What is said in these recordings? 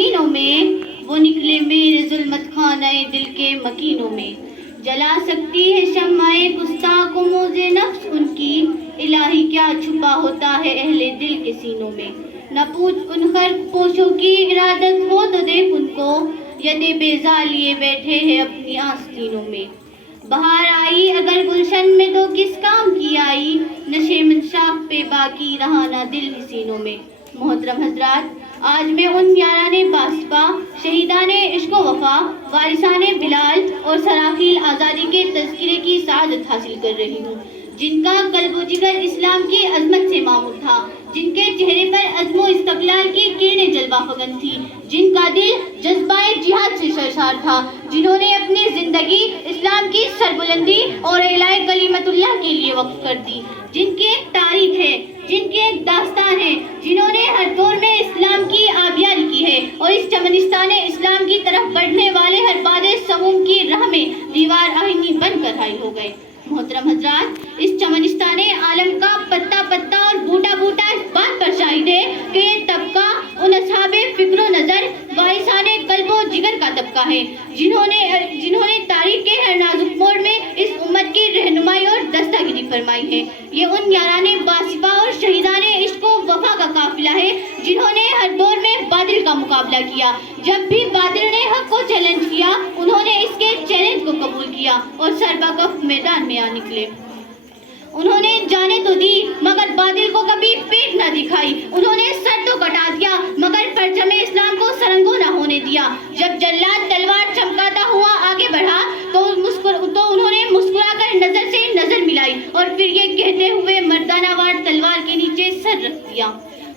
زمینوں میں، وہ نکلے میرے ظلمت خانہ دل کے مکینوں میں۔ جلا سکتی ہے شمع گستاخ و موز نفس ان کی، الہی کیا چھپا ہوتا ہے اہل دل کے سینوں میں۔ نہ پوچھ ان خرق پوشوں کی ارادت ہو تو دیکھ ان کو، یدِ بیضا لیے بیٹھے ہیں اپنی آستینوں میں۔ بہار آئی اگر گلشن میں تو کس کام کی آئی، نشے من شاخ پہ باقی رہا نہ دل ہی سینوں میں۔ محترم حضرات، آج میں ان یاران باسپا، شہیدان عشق و وفا، وارثان بلال اور سراخیل آزادی کے تذکرے کی سعادت حاصل کر رہی ہوں، جن کا قلب و جگر اسلام کی عظمت سے معمور تھا، جن کے چہرے پر عزم و استقلال کی کرنیں جلوہ فکن تھی، جن کا دل جذبہ جہاد سے سرشار تھا، جنہوں نے اپنی زندگی اسلام کی سربلندی اور اعلاء کلمت اللہ کے لیے وقف کر دی، جن کی ایک تاریخ ہے، جن کی ایک داستان ہے، جنہوں نے ہر دور میں اسلام کی آبیاری کی ہے اور اس چمنستان اسلام کی طرف بڑھنے والے ہر باد سموم کی راہ میں دیوار آہنی بن کر حائل ہو گئے۔ محترم حضرات، اس چمنستان عالم کا پتا پتا اور بوٹا بوٹا اس بات پر شاہد ہے کہ یہ طبقہ ان اصحاب فکر و نظر، وارثان قلب و جگر کا طبقہ ہے، جنہوں نے تاریخ کے ہر نازک موڑ میں اس امت کی رہنمائی اور دستہ فرمائی ہے۔ یہ ان یاران باسپا اور شہیدان عشق و وفا کا قافلہ ہے، جنہوں نے ہر دور میں باطل کا مقابلہ کیا۔ جب بھی باطل نے حق کو چیلنج کیا، انہوں نے اس کے چیلنج کو قبول کیا اور سربکف میدان میں آ نکلے۔ انہوں نے جانے تو دی مگر باطل کو کبھی پیٹ نہ دکھائی، انہوں نے سر تو کٹا دیا مگر پرچم اسلام کو سرنگوں نہ ہونے دیا۔ جب جلاد تلوار چمکاتا ہوا آگے بڑھا تو انہوں نے مسکرا کر نظر سے نظر ملائی اور پھر یہ کہتے ہوئے مردانہ وار تلوار کے نیچے سر رکھ دیا،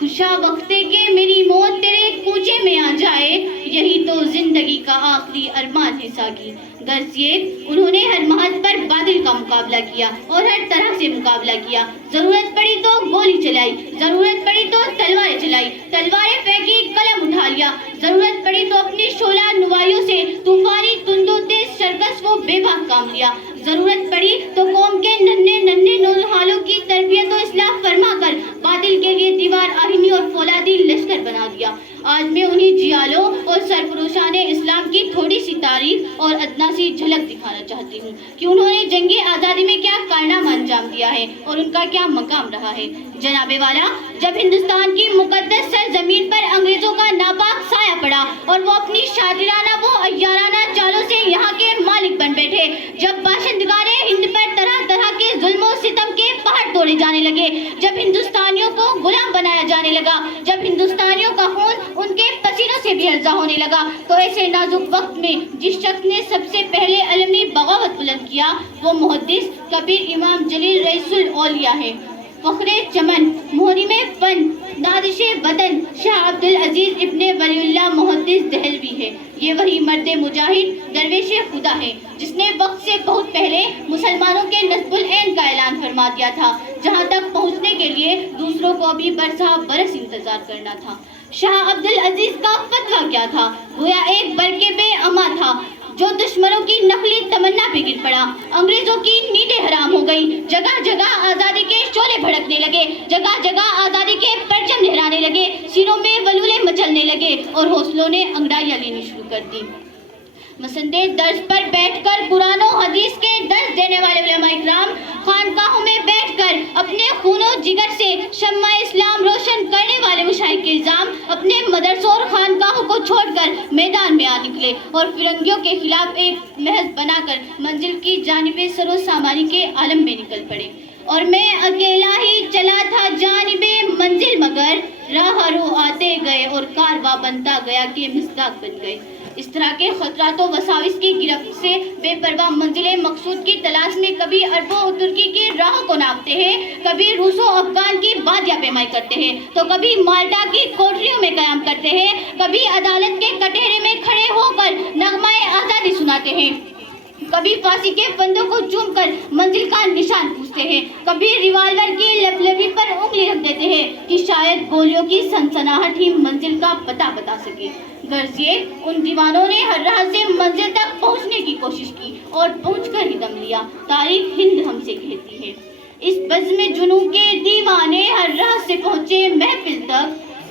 خوشا وقتے کہ میری موت تیرے کوچے میں آ جائے، یہی تو زندگی کا آخری ارمان ہے ساقی۔ غرض یہ، انہوں نے ہر محاذ پر باطل کا مقابلہ کیا اور ہر طرح سے مقابلہ کیا۔ ضرورت پڑی تو گولی چلائی، ضرورت پڑی تو تلواریں چلائی، تلواریں پھینکی، قلم اٹھا لیا، ضرورت پڑی تو اپنی شعلہ نوائیوں سے طوفانی تند و تیز شرکس کو بے باک کام لیا، ضرورت پڑی تو قوم کے ننھے ننھے نونہالوں کی تربیت و اصلاح فرما کر باطل کے لیے دیوار آہنی اور فولادی لشکر بنا دیا۔ آج میں انہی جیالوں اور سرفروشان اسلام کی تھوڑی سی تاریخ اور ادنا سی جھلک دکھانا چاہتی ہوں کہ انہوں نے جنگ آزادی میں کیا کارنامہ انجام دیا ہے اور ان کا کیا مقام رہا ہے۔ جناب والا، جب ہندوستان کی مقدس سرزمین پر انگریزوں کا ناپاک سایہ پڑا اور وہ اپنی شاطرانہ و عیارانہ چالوں سے یہاں کے مالک بن بیٹھے، جب باشندگان ہند پر طرح طرح کے ظلم و ستم کے پہاڑ توڑے جانے لگے، جب ہندوستانیوں کو غلام بنایا جانے لگا، جب ہندوستانیوں کا خون ان کے پسینوں سے بھی ہرزہ ہونے لگا، تو ایسے نازک وقت میں جس شخص نے سب سے پہلے علمی بغاوت بلند کیا وہ محدث کبیر امام جلیل رئیس الاولیاء ہے، فخر چمن، محرم فن، نادش وطن، شاہ عبدالعزیز ابن ولی اللہ محدث دہلوی ہے۔ یہ وہی مرد مجاہد درویش خدا ہے جس نے وقت سے بہت پہلے مسلمانوں کے نصب العین کا اعلان فرما دیا تھا، جہاں تک پہنچنے کے لیے دوسروں کو ابھی برسہ برس انتظار کرنا تھا۔ شاہ عبدالعزیز کا فتویٰ کیا تھا؟ گویا ایک برقِ بے اما تھا جو دشمنوں کی نقلی تمنا پہ گر پڑا۔ انگریزوں کی نیندیں حرام ہو گئی، جگہ جگہ آزادی کے شعلے بھڑکنے لگے، جگہ جگہ آزادی کے پرچم لہرانے لگے، سینوں میں ولولے مچلنے لگے اور حوصلوں نے انگڑائیاں لینی شروع کر دی۔ مسندِ درس پر بیٹھ کر قرآن و حدیث کے درس دینے والے علماء اکرام خانقاہوں میں بیٹھ کر اپنے خون و جگر سے شمع اسلام روشن کرنے والے مشائخ کرام اپنے مدرسوں اور خانقاہوں کو چھوڑ کر میدان میں آ نکلے اور فرنگیوں کے خلاف ایک محض بنا کر منزل کی جانب سر و سامانی کے عالم میں نکل پڑے۔ اور میں اکیلا ہی چلا تھا جانب منزل، مگر راہ رو آتے گئے اور کارواں بنتا گیا کہ مصداق بن گئے۔ اس طرح کے خطرات و وساوس کی گرفت سے بے پرواہ منزل مقصود کی تلاش میں کبھی عرب و ترکی کی راہوں کو ناپتے ہیں، کبھی روس و افغان کی بادیاں پیمائی کرتے ہیں، تو کبھی مالٹا کی کوٹریوں میں قیام کرتے ہیں، کبھی عدالت کے کٹہرے میں کھڑے ہو کر نغمہ آزادی سناتے ہیں، کبھی پھانسی کے پھندوں کو چوم کر منزل کا نشان پوچھتے ہیں، کبھی ریوالور کی لبلبی پر انگلی رکھ دیتے ہیں کہ شاید گولیوں کی سنسناہٹ ہی منزل کا پتہ بتا سکے۔ غرض یہ، ان دیوانوں نے ہر راہ سے منزل تک پہنچنے کی کوشش کی اور پہنچ کر ہی دم لیا۔ تاریخ ہند ہم سے کہتی ہے، اس بزم جنوں کے دیوانے ہر راہ سے پہنچے محفل تک،